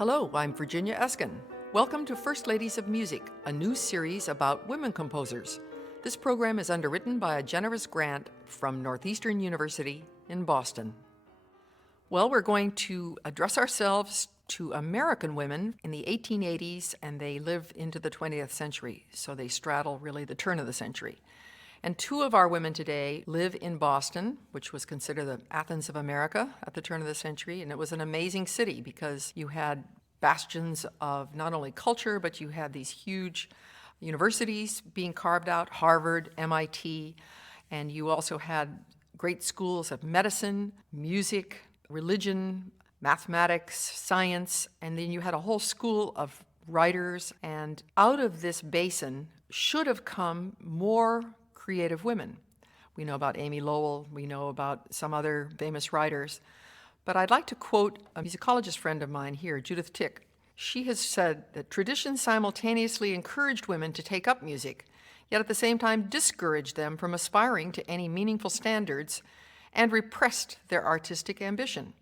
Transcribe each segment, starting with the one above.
Hello, I'm Virginia Eskin. Welcome to First Ladies of Music, a new series about women composers. This program is underwritten by a generous grant from Northeastern University in Boston. Well, we're going to address ourselves to American women in the 1880s, and they live into the 20th century, so they straddle really the turn of the century. And two of our women today live in Boston, which was considered the Athens of America at the turn of the century. And it was an amazing city because you had bastions of not only culture, but you had these huge universities being carved out, Harvard, MIT, and you also had great schools of medicine, music, religion, mathematics, science, and then you had a whole school of writers. And out of this basin should have come more creative women. We know about Amy Lowell, we know about some other famous writers, but I'd like to quote a musicologist friend of mine here, Judith Tick. She has said that tradition simultaneously encouraged women to take up music, yet at the same time discouraged them from aspiring to any meaningful standards and repressed their artistic ambition.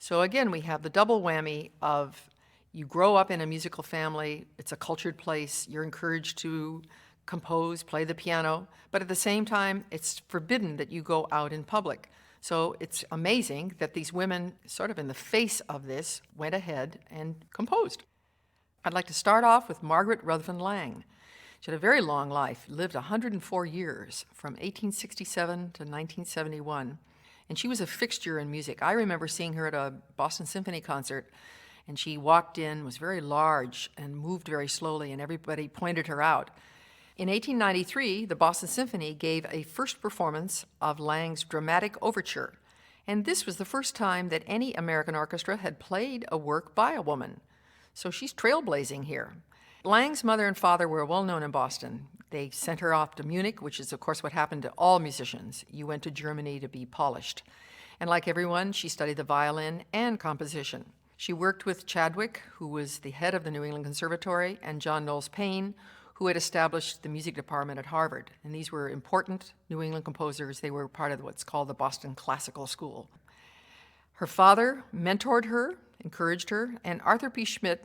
So again, we have the double whammy of you grow up in a musical family, it's a cultured place, you're encouraged to compose, play the piano, but at the same time, it's forbidden that you go out in public. So it's amazing that these women, sort of in the face of this, went ahead and composed. I'd like to start off with Margaret Ruthven Lang. She had a very long life, lived 104 years, from 1867 to 1971, and she was a fixture in music. I remember seeing her at a Boston Symphony concert, and she walked in, was very large, and moved very slowly, and everybody pointed her out. In 1893, the Boston Symphony gave a first performance of Lang's dramatic overture, and this was the first time that any American orchestra had played a work by a woman. So she's trailblazing here. Lang's mother and father were well known in Boston. They sent her off to Munich, which is, of course, what happened to all musicians. You went to Germany to be polished. And like everyone, she studied the violin and composition. She worked with Chadwick, who was the head of the New England Conservatory, and John Knowles Payne, who had established the music department at Harvard. And these were important New England composers. They were part of what's called the Boston Classical School. Her father mentored her, encouraged her, and Arthur P. Schmidt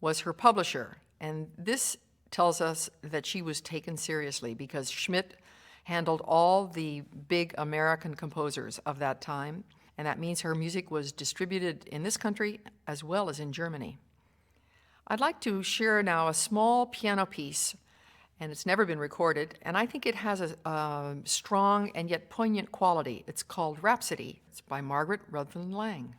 was her publisher. And this tells us that she was taken seriously because Schmidt handled all the big American composers of that time. And that means her music was distributed in this country as well as in Germany. I'd like to share now a small piano piece, and it's never been recorded, and I think it has a strong and yet poignant quality. It's called Rhapsody. It's by Margaret Ruthven Lang.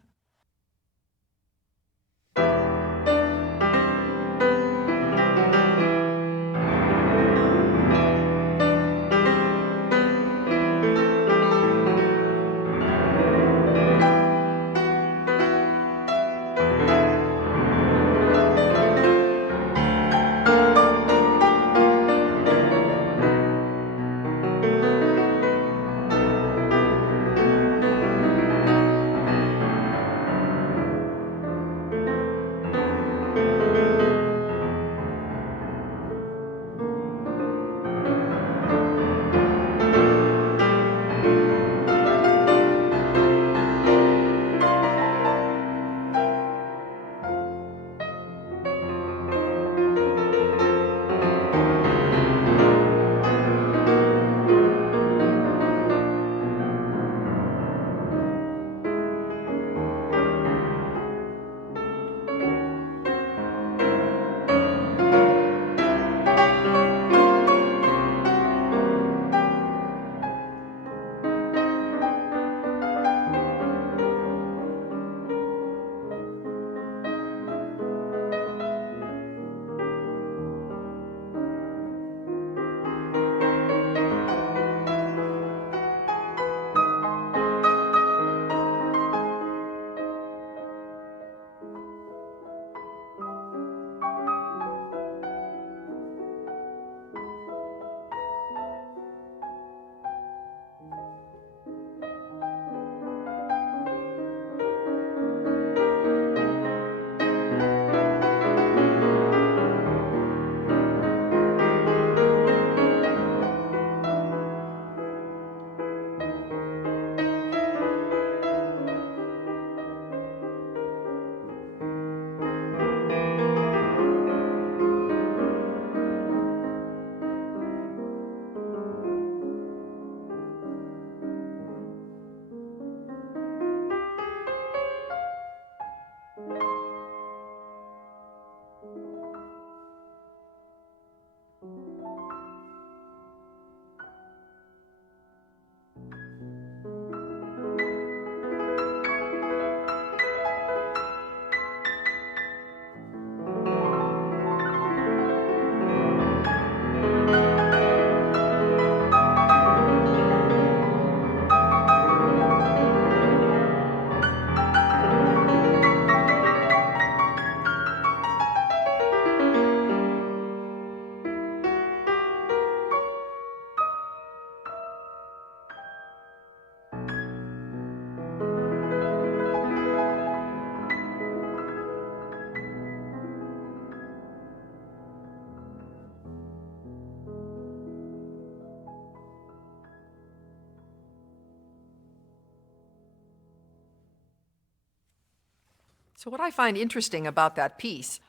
So, what I find interesting about that piece,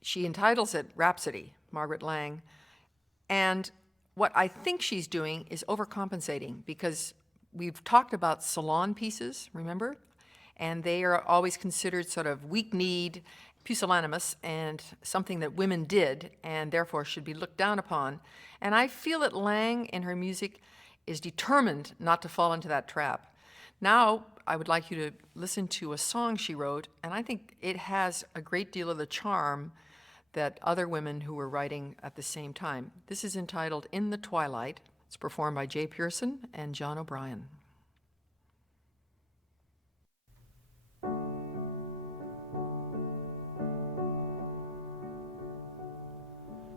she entitles it Rhapsody, Margaret Lang, and what I think she's doing is overcompensating because we've talked about salon pieces, remember? And they are always considered sort of weak-kneed, pusillanimous, and something that women did and therefore should be looked down upon. And I feel that Lang in her music is determined not to fall into that trap. Now, I would like you to listen to a song she wrote, and I think it has a great deal of the charm that other women who were writing at the same time. This is entitled In the Twilight. It's performed by Jay Pearson and John O'Brien.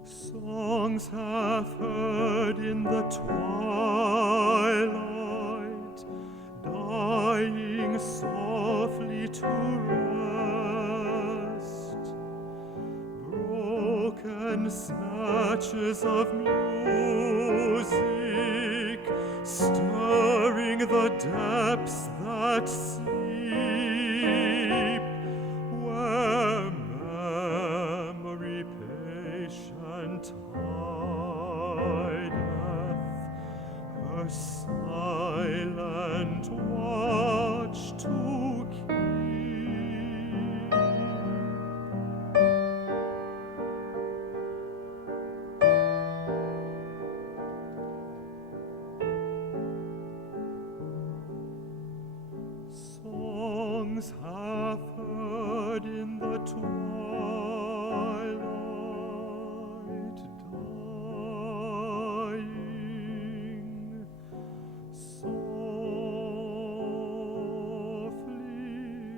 Songs half heard in the twilight, dying softly to rest, broken snatches of music, stirring the depths that sleep, where memory patient hideth her silent watch to keep. Songs half heard in the twilight, dying softly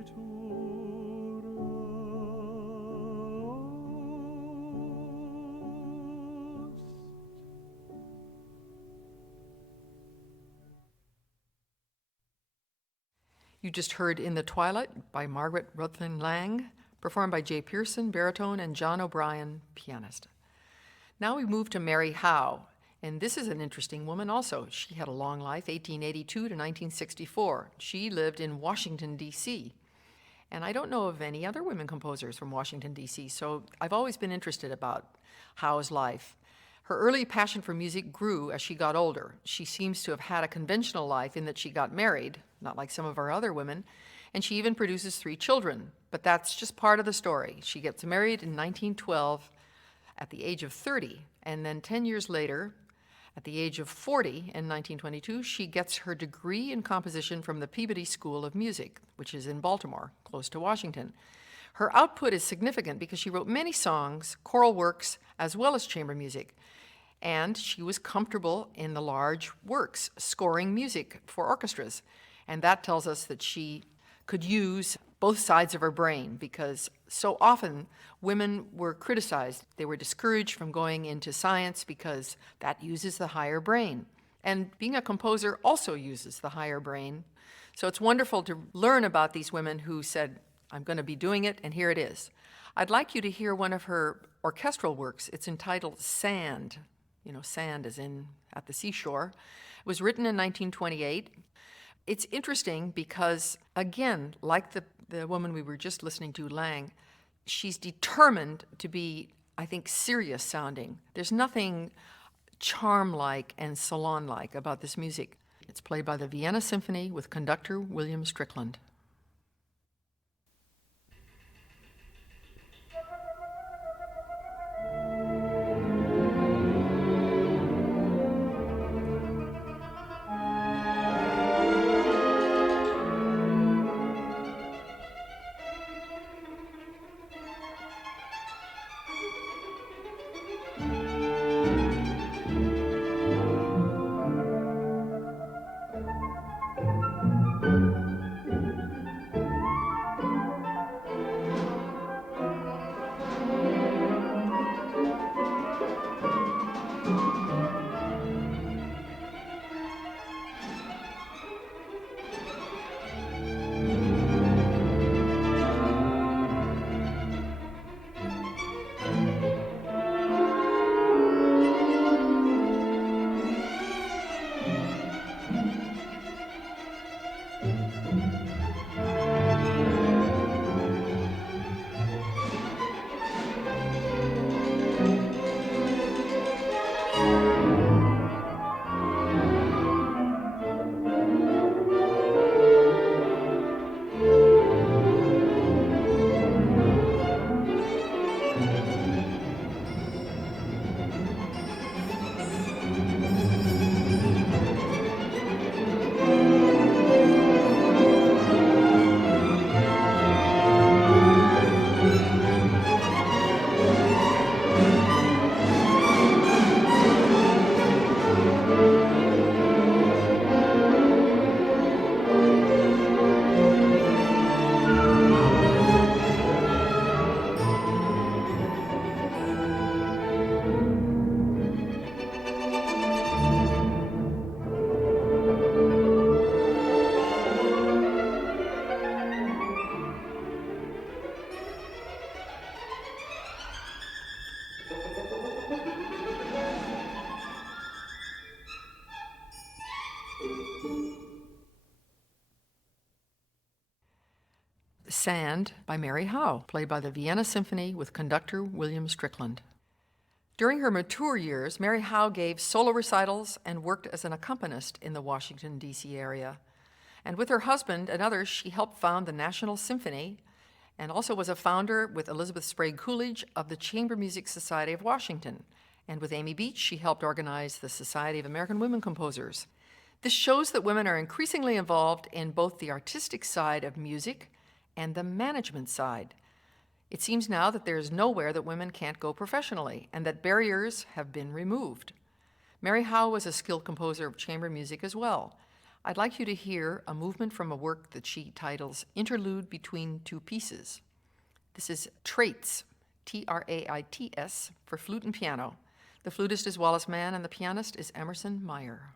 to rest. You just heard In the Twilight by Margaret Ruthven Lang, performed by Jay Pearson, baritone, and John O'Brien, pianist. Now we move to Mary Howe, and this is an interesting woman also. She had a long life, 1882 to 1964. She lived in Washington, D.C., and I don't know of any other women composers from Washington, D.C., so I've always been interested about Howe's life. Her early passion for music grew as she got older. She seems to have had a conventional life in that she got married, not like some of our other women, and she even produces 3 children. But that's just part of the story. She gets married in 1912 at the age of 30, and then 10 years later, at the age of 40 in 1922, she gets her degree in composition from the Peabody School of Music, which is in Baltimore, close to Washington. Her output is significant because she wrote many songs, choral works, as well as chamber music. And she was comfortable in the large works, scoring music for orchestras. And that tells us that she could use both sides of her brain, because so often women were criticized. They were discouraged from going into science because that uses the higher brain. And being a composer also uses the higher brain. So it's wonderful to learn about these women who said, I'm going to be doing it, and here it is. I'd like you to hear one of her orchestral works. It's entitled Sand. You know, sand is in at the seashore. It was written in 1928. It's interesting because, again, like the woman we were just listening to, Lang, she's determined to be, I think, serious sounding. There's nothing charm-like and salon-like about this music. It's played by the Vienna Symphony with conductor William Strickland. Sand by Mary Howe, played by the Vienna Symphony with conductor William Strickland. During her mature years, Mary Howe gave solo recitals and worked as an accompanist in the Washington, D.C. area. And with her husband and others, she helped found the National Symphony and also was a founder with Elizabeth Sprague Coolidge of the Chamber Music Society of Washington. And with Amy Beach, she helped organize the Society of American Women Composers. This shows that women are increasingly involved in both the artistic side of music and the management side. It seems now that there is nowhere that women can't go professionally, and that barriers have been removed. Mary Howe was a skilled composer of chamber music as well. I'd like you to hear a movement from a work that she titles Interlude Between Two Pieces. This is Traits, Traits, for flute and piano. The flutist is Wallace Mann, and the pianist is Emerson Meyer.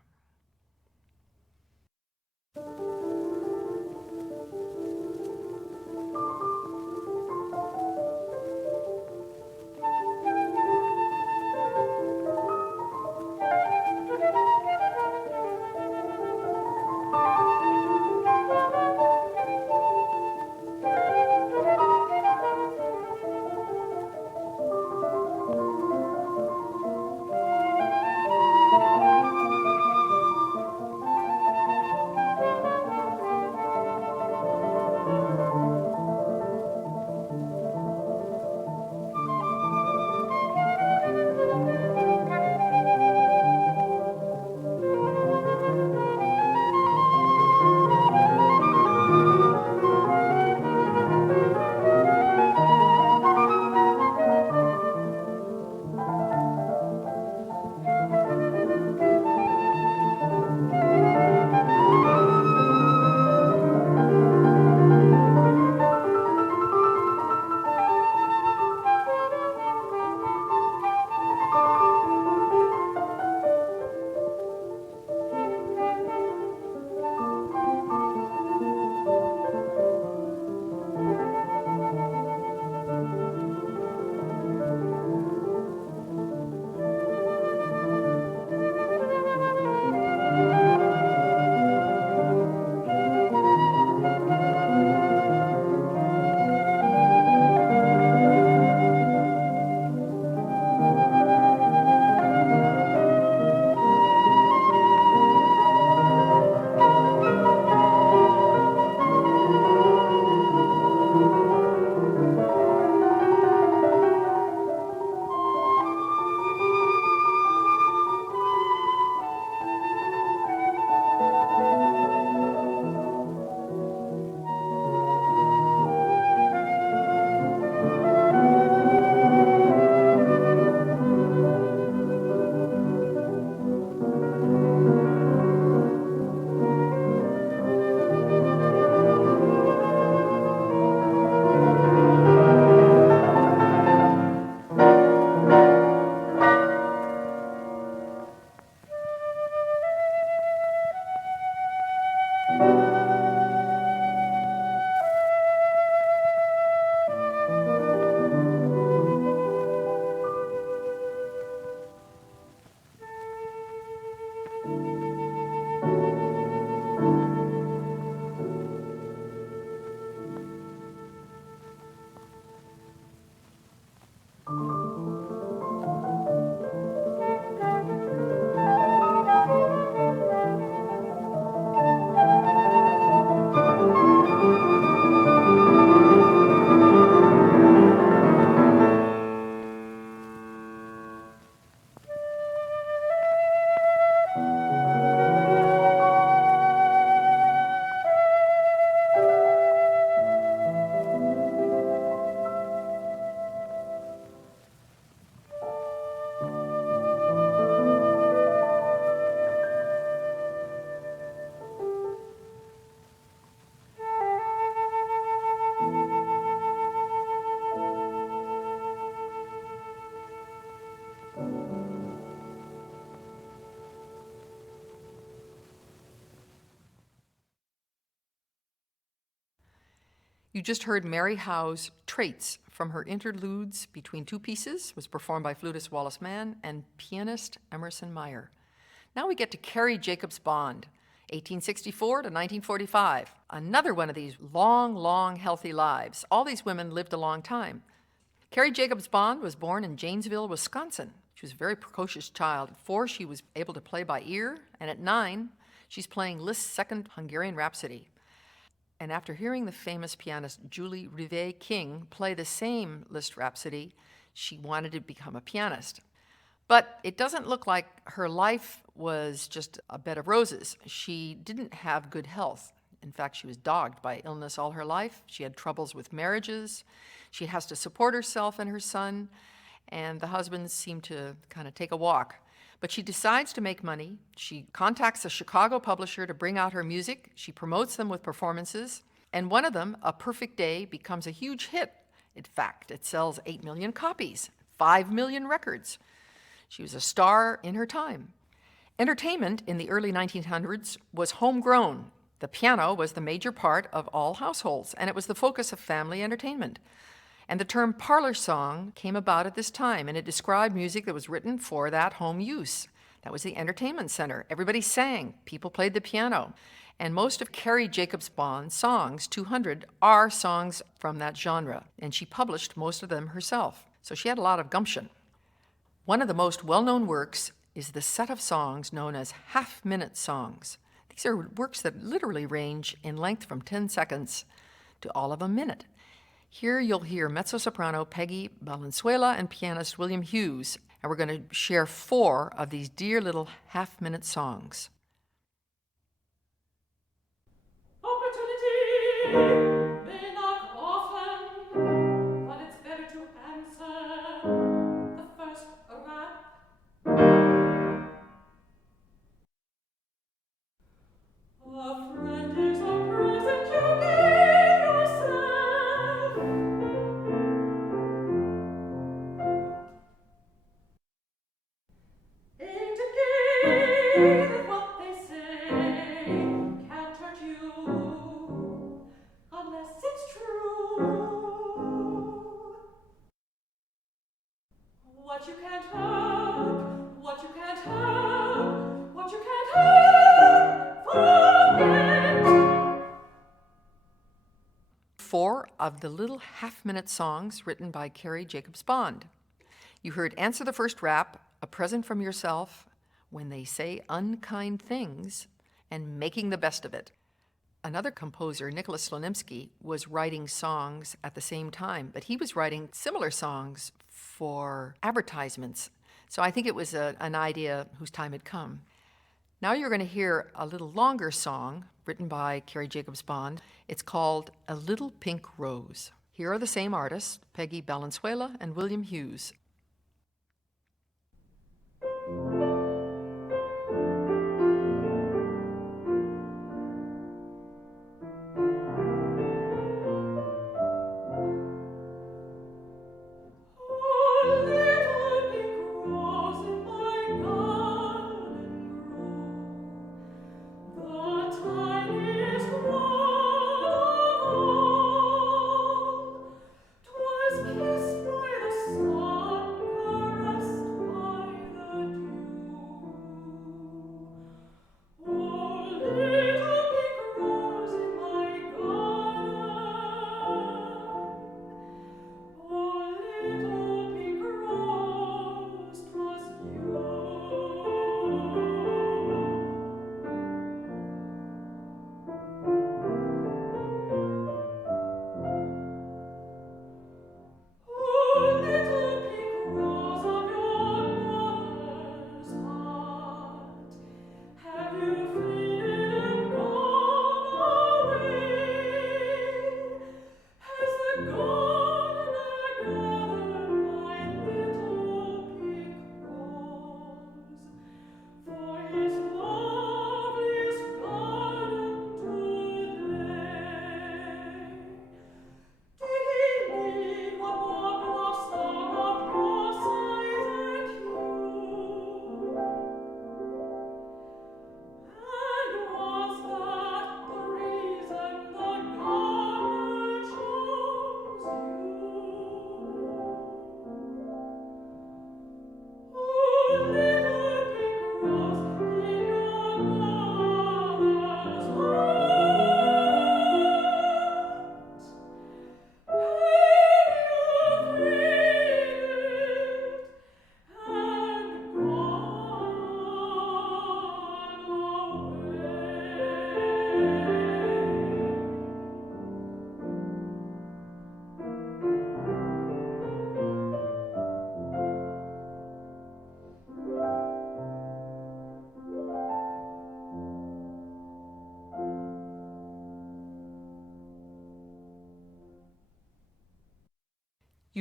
You just heard Mary Howe's Traits from her Interludes Between Two Pieces, was performed by flutist Wallace Mann and pianist Emerson Meyer. Now we get to Carrie Jacobs Bond, 1864 to 1945. Another one of these long, long, healthy lives. All these women lived a long time. Carrie Jacobs Bond was born in Janesville, Wisconsin. She was a very precocious child. At 4, she was able to play by ear, and at 9, she's playing Liszt's second Hungarian Rhapsody. And after hearing the famous pianist Julie Rivet King play the same Liszt Rhapsody, she wanted to become a pianist. But it doesn't look like her life was just a bed of roses. She didn't have good health. In fact, she was dogged by illness all her life. She had troubles with marriages. She has to support herself and her son, and the husbands seem to kind of take a walk. But she decides to make money. She contacts a Chicago publisher to bring out her music. She promotes them with performances. And one of them, A Perfect Day, becomes a huge hit. In fact, it sells 8 million copies, 5 million records. She was a star in her time. Entertainment in the early 1900s was homegrown. The piano was the major part of all households, and it was the focus of family entertainment. And the term parlor song came about at this time, and it described music that was written for that home use. That was the entertainment center. Everybody sang. People played the piano. And most of Carrie Jacobs Bond's songs, 200, are songs from that genre, and she published most of them herself. So she had a lot of gumption. One of the most well-known works is the set of songs known as half-minute songs. These are works that literally range in length from 10 seconds to all of a minute. Here you'll hear mezzo-soprano Peggy Valenzuela and pianist William Hughes, and we're going to share 4 of these dear little half-minute songs. Opportunity may knock often, but it's better to answer the first rap. A friend is a present you gave yourself. Ain't it gay that what they say can't hurt you unless it's true? What you can't help, what you can't help, what you can't help, forget. 4 of the little half-minute songs written by Carrie Jacobs Bond. You heard Answer the First Rap, A Present from Yourself, When They Say Unkind Things, and Making the Best of It. Another composer, Nicholas Slonimsky, was writing songs at the same time, but he was writing similar songs for advertisements. So I think it was an idea whose time had come. Now you're going to hear a little longer song written by Carrie Jacobs Bond. It's called A Little Pink Rose. Here are the same artists, Peggy Valenzuela and William Hughes. Kissed by the sun.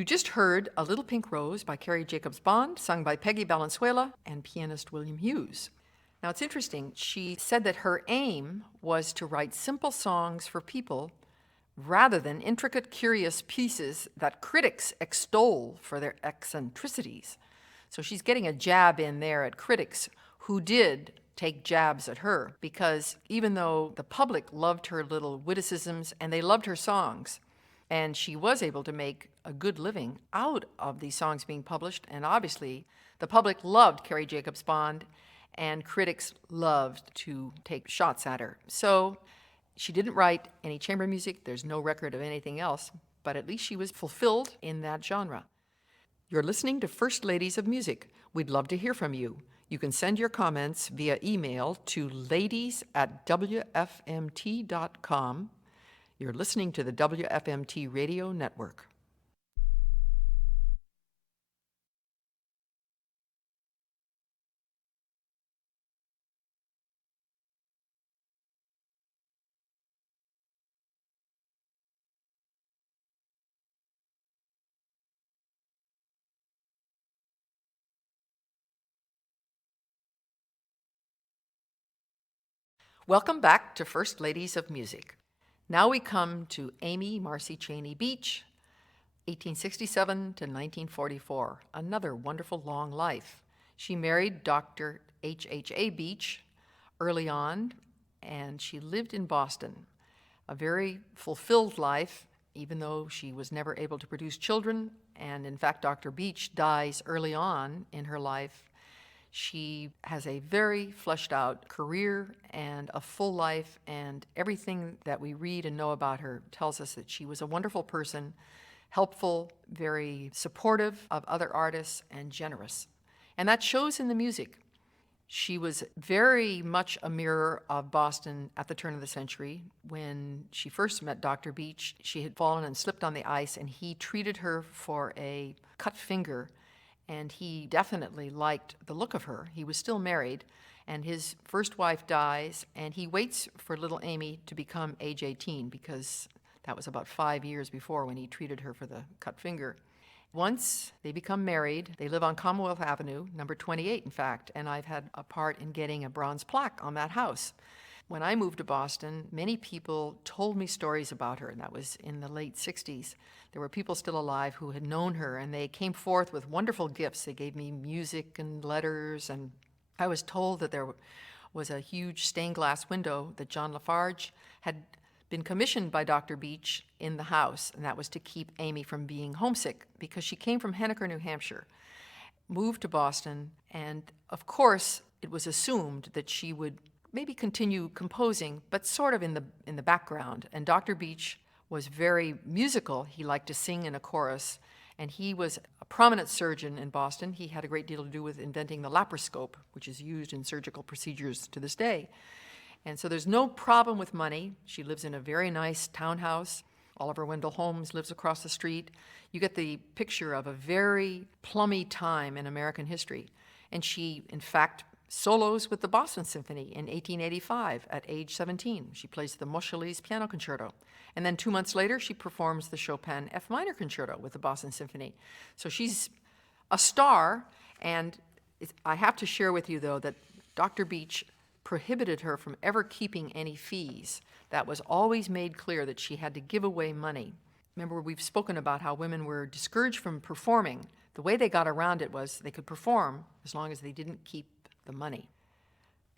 You just heard A Little Pink Rose by Carrie Jacobs Bond, sung by Peggy Valenzuela and pianist William Hughes. Now, it's interesting. She said that her aim was to write simple songs for people rather than intricate, curious pieces that critics extol for their eccentricities. So she's getting a jab in there at critics who did take jabs at her, because even though the public loved her little witticisms and they loved her songs, and she was able to make a good living out of these songs being published, and obviously the public loved Carrie Jacobs Bond, and critics loved to take shots at her. So she didn't write any chamber music. There's no record of anything else, but at least she was fulfilled in that genre. You're listening to First Ladies of Music. We'd love to hear from you. You can send your comments via email to ladies@wfmt.com. You're listening to the WFMT Radio Network. Welcome back to First Ladies of Music. Now we come to Amy Marcy Cheney Beach, 1867 to 1944, another wonderful long life. She married Dr. H.H.A. Beach early on, and she lived in Boston. A very fulfilled life, even though she was never able to produce children, and in fact, Dr. Beach dies early on in her life. She has a very fleshed out career and a full life, and everything that we read and know about her tells us that she was a wonderful person, helpful, very supportive of other artists, and generous. And that shows in the music. She was very much a mirror of Boston at the turn of the century. When she first met Dr. Beach, she had fallen and slipped on the ice, and he treated her for a cut finger. And he definitely liked the look of her. He was still married, and his first wife dies, and he waits for little Amy to become age 18, because that was about 5 years before when he treated her for the cut finger. Once they become married, they live on Commonwealth Avenue, number 28, in fact, and I've had a part in getting a bronze plaque on that house. When I moved to Boston, many people told me stories about her, and that was in the late 60s. There were people still alive who had known her, and they came forth with wonderful gifts. They gave me music and letters, and I was told that there was a huge stained glass window that John Lafarge had been commissioned by Dr. Beach in the house, and that was to keep Amy from being homesick, because she came from Henniker, New Hampshire, moved to Boston, and of course it was assumed that she would maybe continue composing, but sort of in the background. And Dr. Beach was very musical. He liked to sing in a chorus, and he was a prominent surgeon in Boston. He had a great deal to do with inventing the laparoscope, which is used in surgical procedures to this day. And so there's no problem with money. She lives in a very nice townhouse. Oliver Wendell Holmes lives across the street. You get the picture of a very plummy time in American history. And she, in fact, solos with the Boston Symphony in 1885 at age 17. She plays the Moscheles Piano Concerto. And then 2 months later, she performs the Chopin F minor Concerto with the Boston Symphony. So she's a star, and I have to share with you, though, that Dr. Beach prohibited her from ever keeping any fees. That was always made clear, that she had to give away money. Remember, we've spoken about how women were discouraged from performing. The way they got around it was they could perform as long as they didn't keep the money.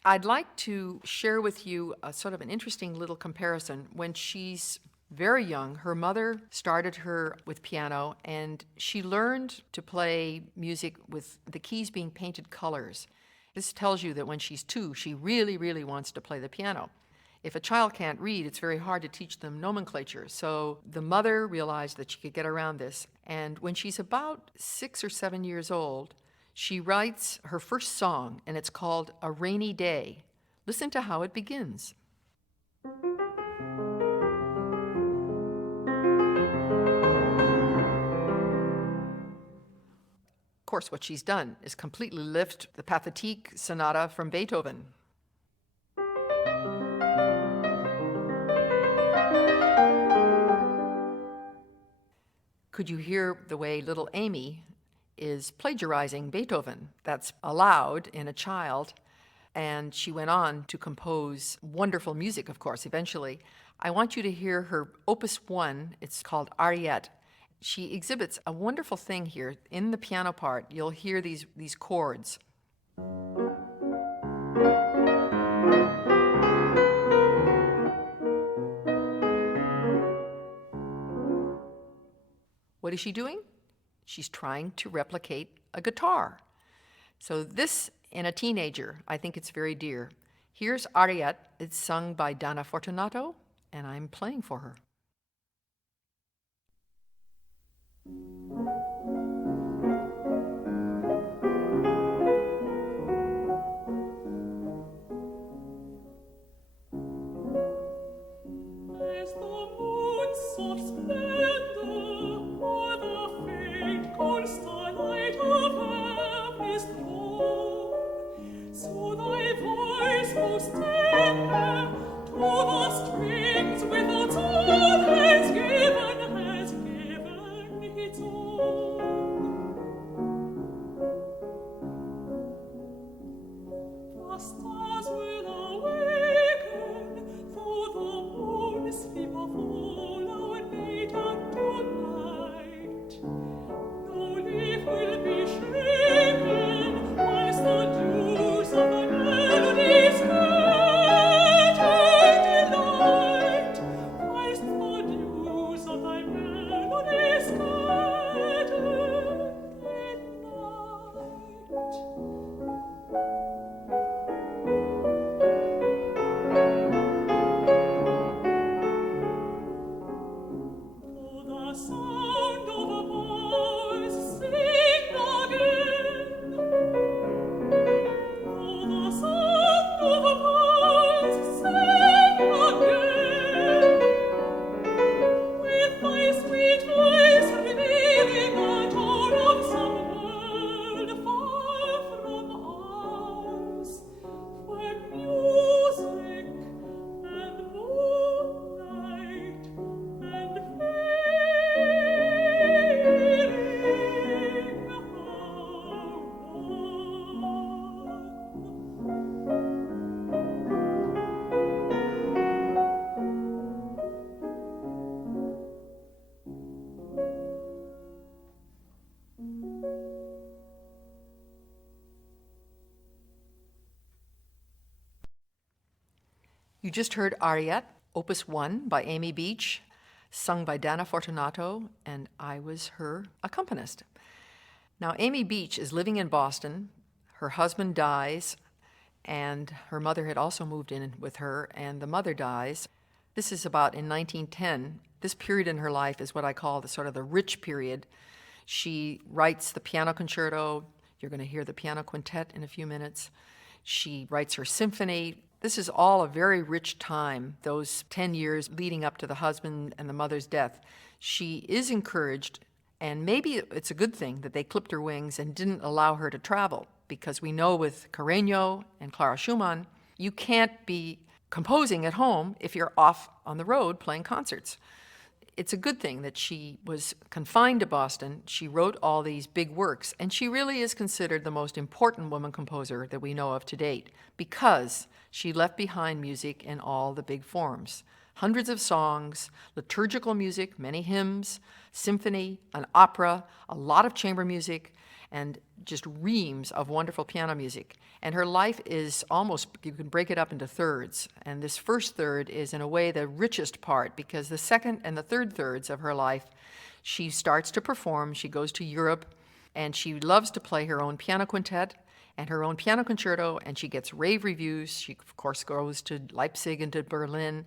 I'd like to share with you a sort of an interesting little comparison. When she's very young, her mother started her with piano, and she learned to play music with the keys being painted colors. This tells you that when she's 2, she really, really wants to play the piano. If a child can't read, it's very hard to teach them nomenclature. So the mother realized that she could get around this. And when she's about 6 or 7 years old, she writes her first song, and it's called A Rainy Day. Listen to how it begins. Of course, what she's done is completely lift the Pathetique Sonata from Beethoven. Could you hear the way little Amy is plagiarizing Beethoven? That's allowed in a child. And she went on to compose wonderful music, of course, eventually. I want you to hear her Opus 1. It's called Ariette. She exhibits a wonderful thing here. In the piano part, you'll hear these chords. What is she doing? She's trying to replicate a guitar. So this, in a teenager, I think it's very dear. Here's Ariette. It's sung by Dana Fortunato, and I'm playing for her. You just heard Ariette, Opus 1 by Amy Beach, sung by Dana Fortunato, and I was her accompanist. Now, Amy Beach is living in Boston. Her husband dies, and her mother had also moved in with her, and the mother dies. This is about in 1910. This period in her life is what I call the sort of the rich period. She writes the piano concerto. You're going to hear the piano quintet in a few minutes. She writes her symphony. This is all a very rich time, those 10 years leading up to the husband and the mother's death. She is encouraged, and maybe it's a good thing that they clipped her wings and didn't allow her to travel, because we know with Carreño and Clara Schumann, you can't be composing at home if you're off on the road playing concerts. It's a good thing that she was confined to Boston. She wrote all these big works, and she really is considered the most important woman composer that we know of to date, because she left behind music in all the big forms. Hundreds of songs, liturgical music, many hymns, symphony, an opera, a lot of chamber music, and just reams of wonderful piano music. And her life is almost, you can break it up into thirds. And this first third is in a way the richest part, because the second and the third thirds of her life, she starts to perform, she goes to Europe, and she loves to play her own piano quintet and her own piano concerto, and she gets rave reviews. She, of course, goes to Leipzig and to Berlin.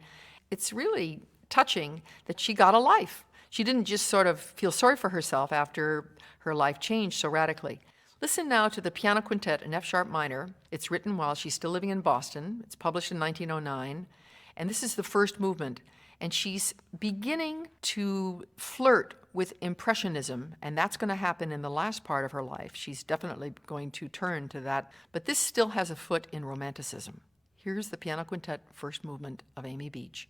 It's really touching that she got a life. She didn't just sort of feel sorry for herself after her life changed so radically. Listen now to the piano quintet in F-sharp minor. It's written while she's still living in Boston. It's published in 1909. And this is the first movement. And she's beginning to flirt with Impressionism, and that's going to happen in the last part of her life. She's definitely going to turn to that. But this still has a foot in Romanticism. Here's the piano quintet first movement of Amy Beach.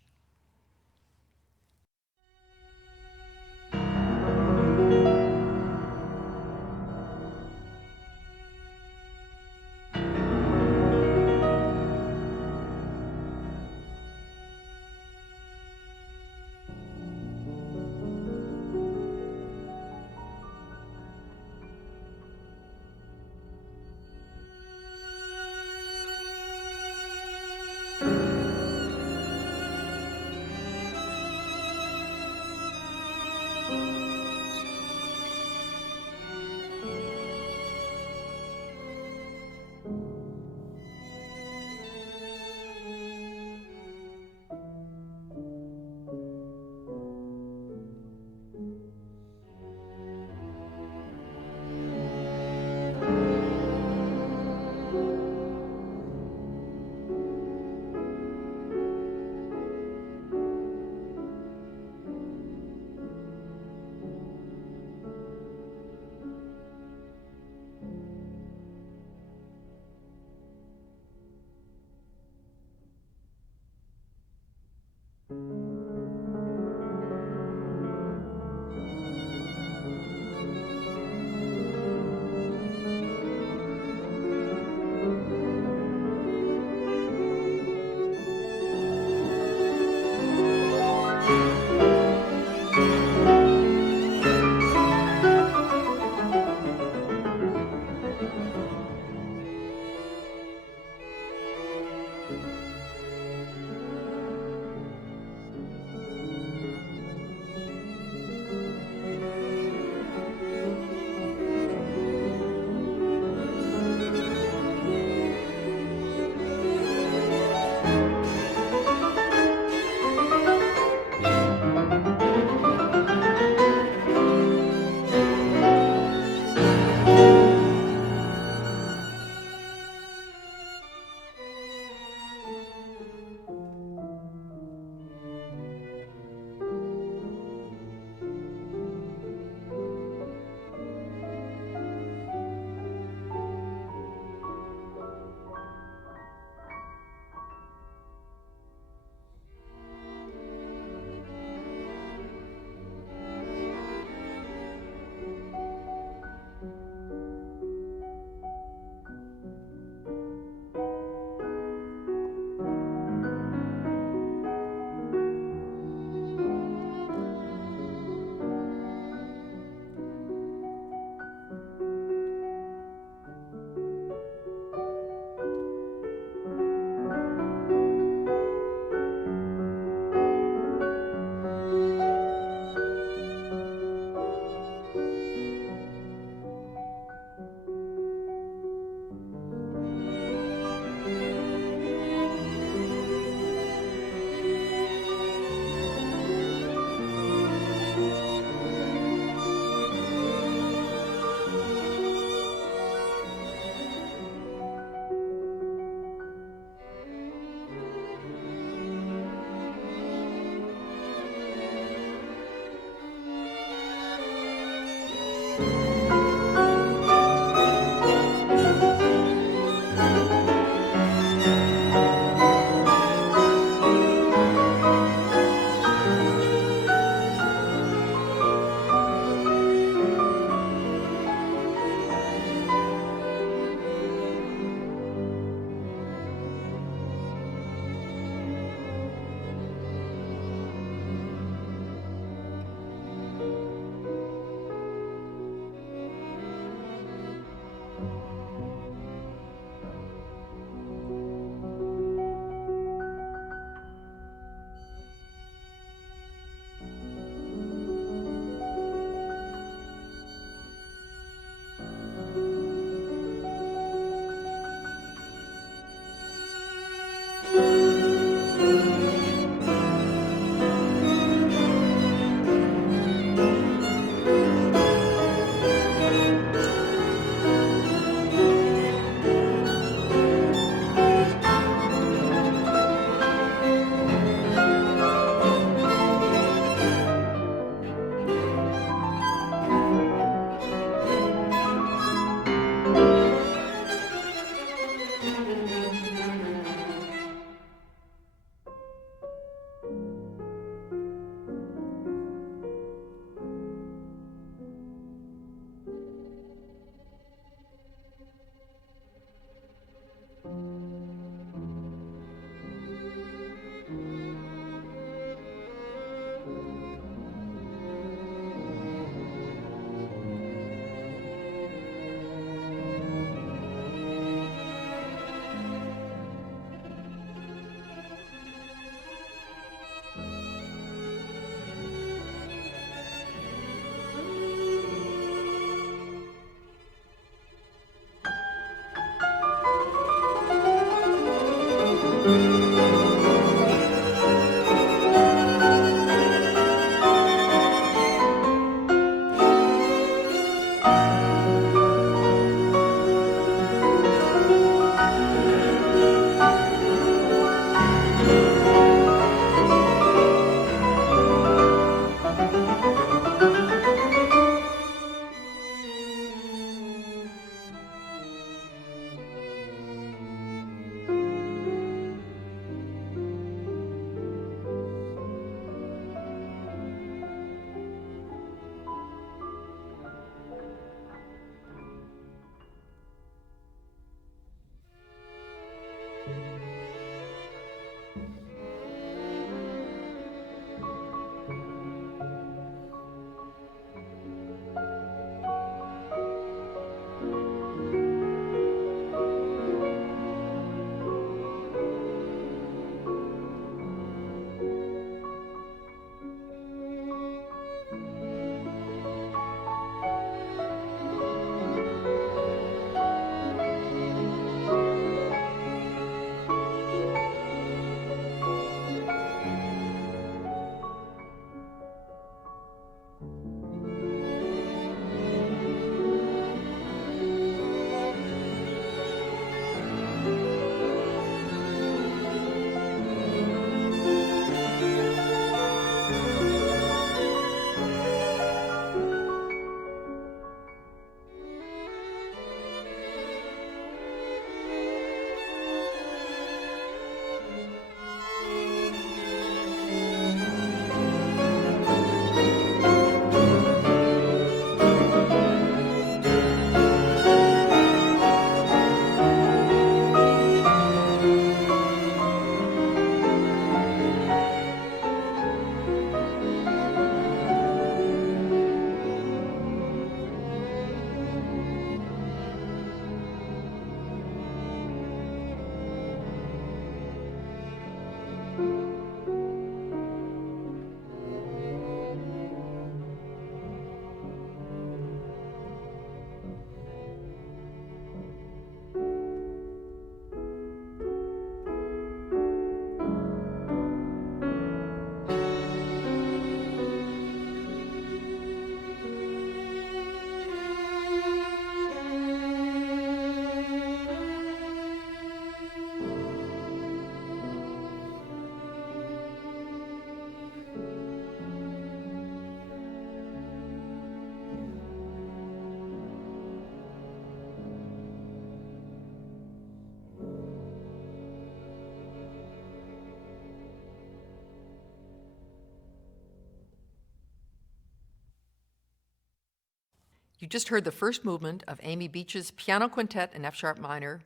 You just heard the first movement of Amy Beach's Piano Quintet in F-sharp minor,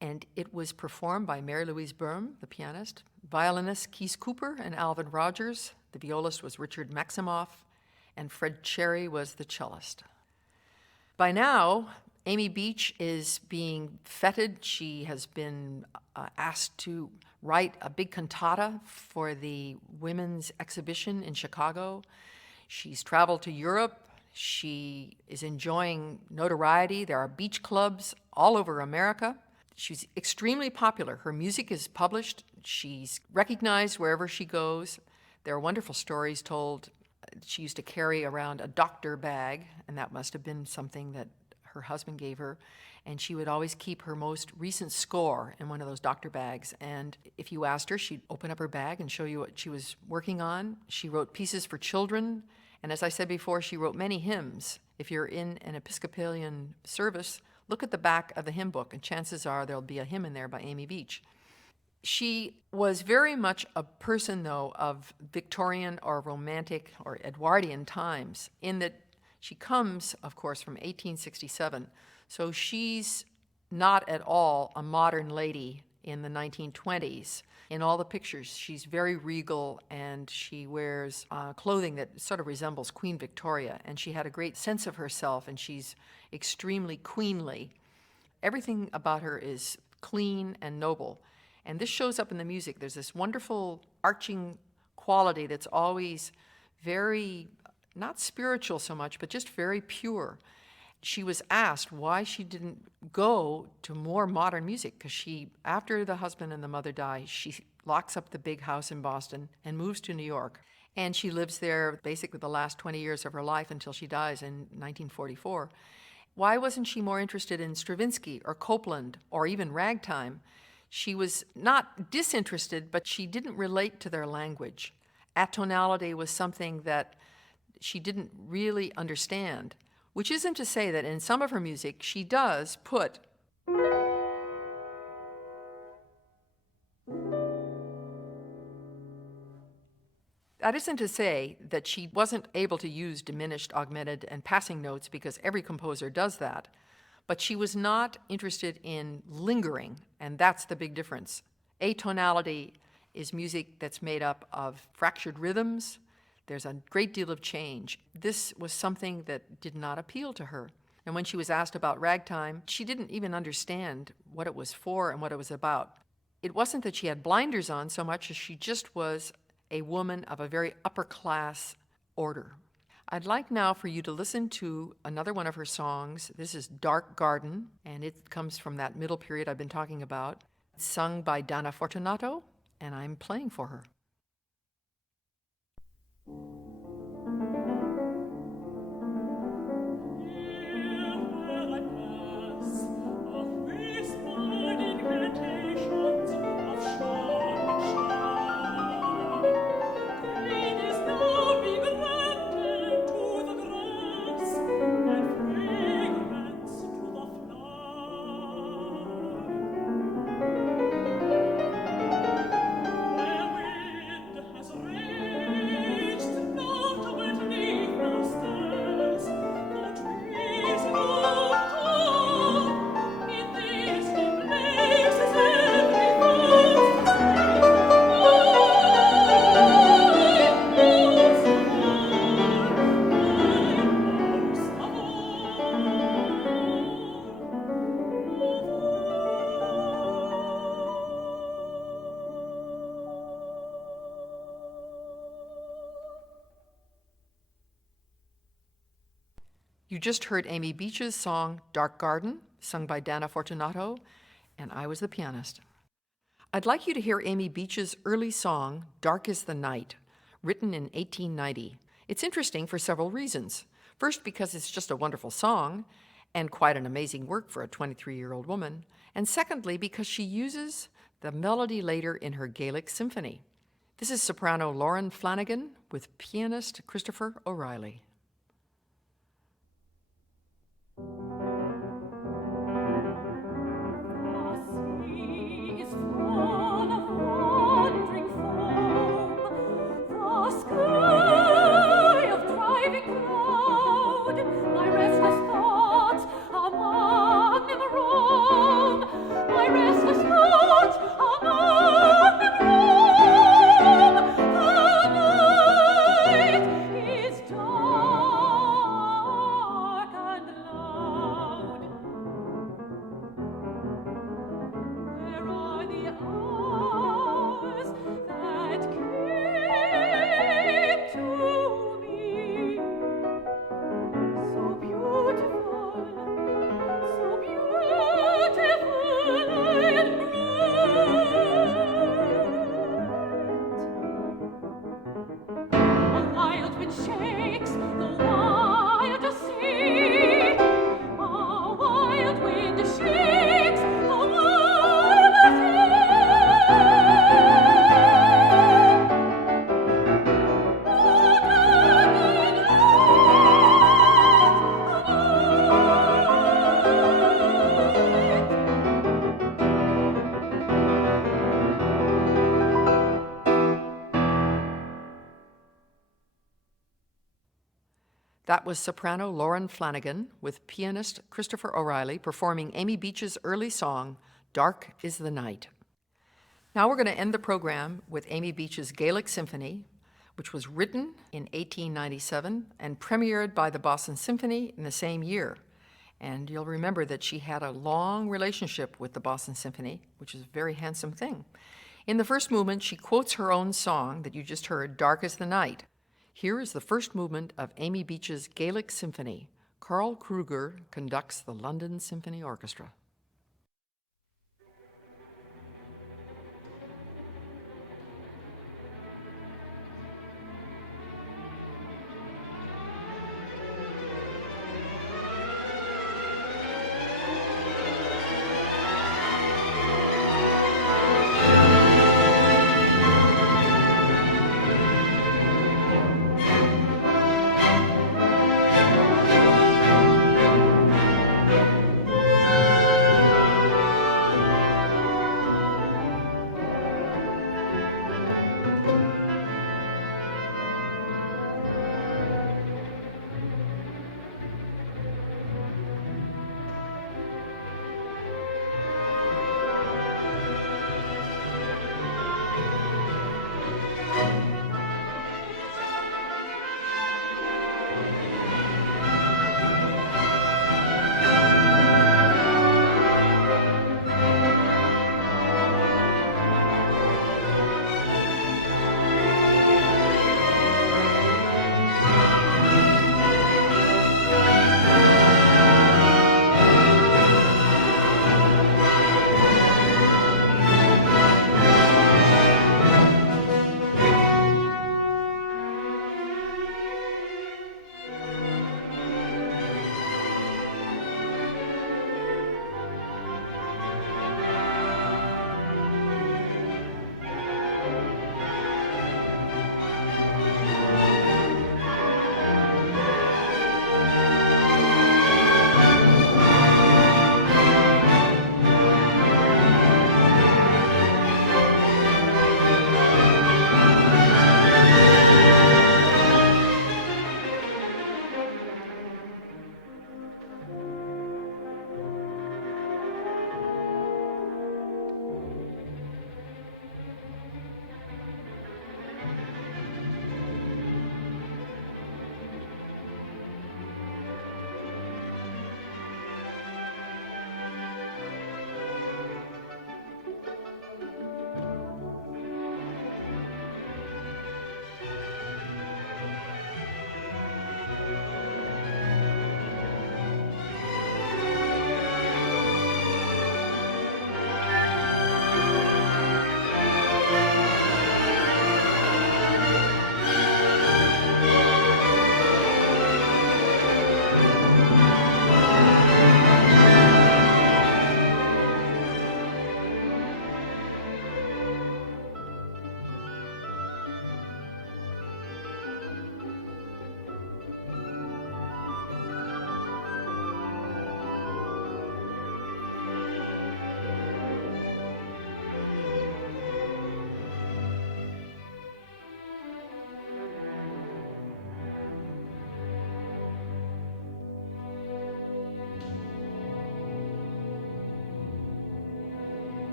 and it was performed by Mary Louise Boehm, the pianist, violinist Keith Cooper and Alvin Rogers, the violist was Richard Maximoff, and Fred Cherry was the cellist. By now, Amy Beach is being feted. She has been asked to write a big cantata for the women's exhibition in Chicago. She's traveled to Europe. She is enjoying notoriety. There are beach clubs all over America. She's extremely popular. Her music is published. She's recognized wherever she goes. There are wonderful stories told. She used to carry around a doctor bag, and that must have been something that her husband gave her. And she would always keep her most recent score in one of those doctor bags. And if you asked her, she'd open up her bag and show you what she was working on. She wrote pieces for children. And as I said before, she wrote many hymns. If you're in an Episcopalian service, look at the back of the hymn book, and chances are there'll be a hymn in there by Amy Beach. She was very much a person, though, of Victorian or Romantic or Edwardian times, in that she comes, of course, from 1867. So she's not at all a modern lady in the 1920s. In all the pictures, she's very regal, and she wears clothing that sort of resembles Queen Victoria, and she had a great sense of herself, and she's extremely queenly. Everything about her is clean and noble, and this shows up in the music. There's this wonderful arching quality that's always very, not spiritual so much, but just very pure. She was asked why she didn't go to more modern music, because she, after the husband and the mother die, she locks up the big house in Boston and moves to New York. And she lives there basically the last 20 years of her life until she dies in 1944. Why wasn't she more interested in Stravinsky or Copland or even ragtime? She was not disinterested, but she didn't relate to their language. Atonality was something that she didn't really understand. Which isn't to say that in some of her music she does put that isn't to say that she wasn't able to use diminished, augmented, and passing notes, because every composer does that. But she was not interested in lingering, and that's the big difference. Atonality is music that's made up of fractured rhythms. There's a great deal of change. This was something that did not appeal to her. And when she was asked about ragtime, she didn't even understand what it was for and what it was about. It wasn't that she had blinders on so much as she just was a woman of a very upper class order. I'd like now for you to listen to another one of her songs. This is Dark Garden, and it comes from that middle period I've been talking about. It's sung by Dana Fortunato, and I'm playing for her. You just heard Amy Beach's song, Dark Garden, sung by Dana Fortunato, and I was the pianist. I'd like you to hear Amy Beach's early song, Dark is the Night, written in 1890. It's interesting for several reasons. First, because it's just a wonderful song, and quite an amazing work for a 23-year-old woman. And secondly, because she uses the melody later in her Gaelic Symphony. This is soprano Lauren Flanagan with pianist Christopher O'Reilly. Sky of driving cloud, my restless That was soprano Lauren Flanagan with pianist Christopher O'Reilly performing Amy Beach's early song, Dark is the Night. Now we're going to end the program with Amy Beach's Gaelic Symphony, which was written in 1897 and premiered by the Boston Symphony in the same year. And you'll remember that she had a long relationship with the Boston Symphony, which is a very handsome thing. In the first movement, she quotes her own song that you just heard, Dark is the Night. Here is the first movement of Amy Beach's Gaelic Symphony. Carl Kruger conducts the London Symphony Orchestra.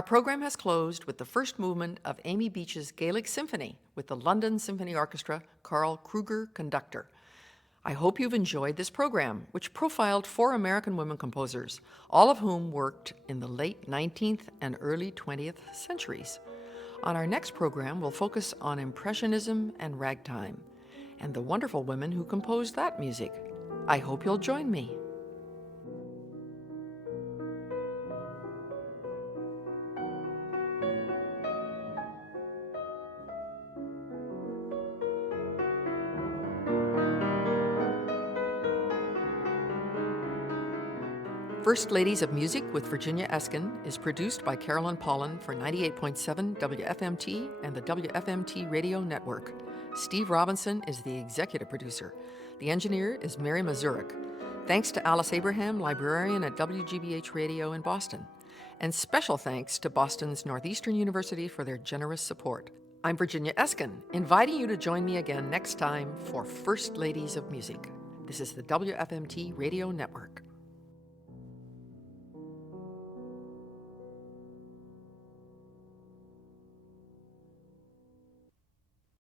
Our program has closed with the first movement of Amy Beach's Gaelic Symphony with the London Symphony Orchestra, Carl Kruger, conductor. I hope you've enjoyed this program, which profiled 4 American women composers, all of whom worked in the late 19th and early 20th centuries. On our next program, we'll focus on Impressionism and ragtime, and the wonderful women who composed that music. I hope you'll join me. First Ladies of Music with Virginia Eskin is produced by Carolyn Pollan for 98.7 WFMT and the WFMT Radio Network. Steve Robinson is the executive producer. The engineer is Mary Mazurik. Thanks to Alice Abraham, librarian at WGBH Radio in Boston. And special thanks to Boston's Northeastern University for their generous support. I'm Virginia Eskin, inviting you to join me again next time for First Ladies of Music. This is the WFMT Radio Network.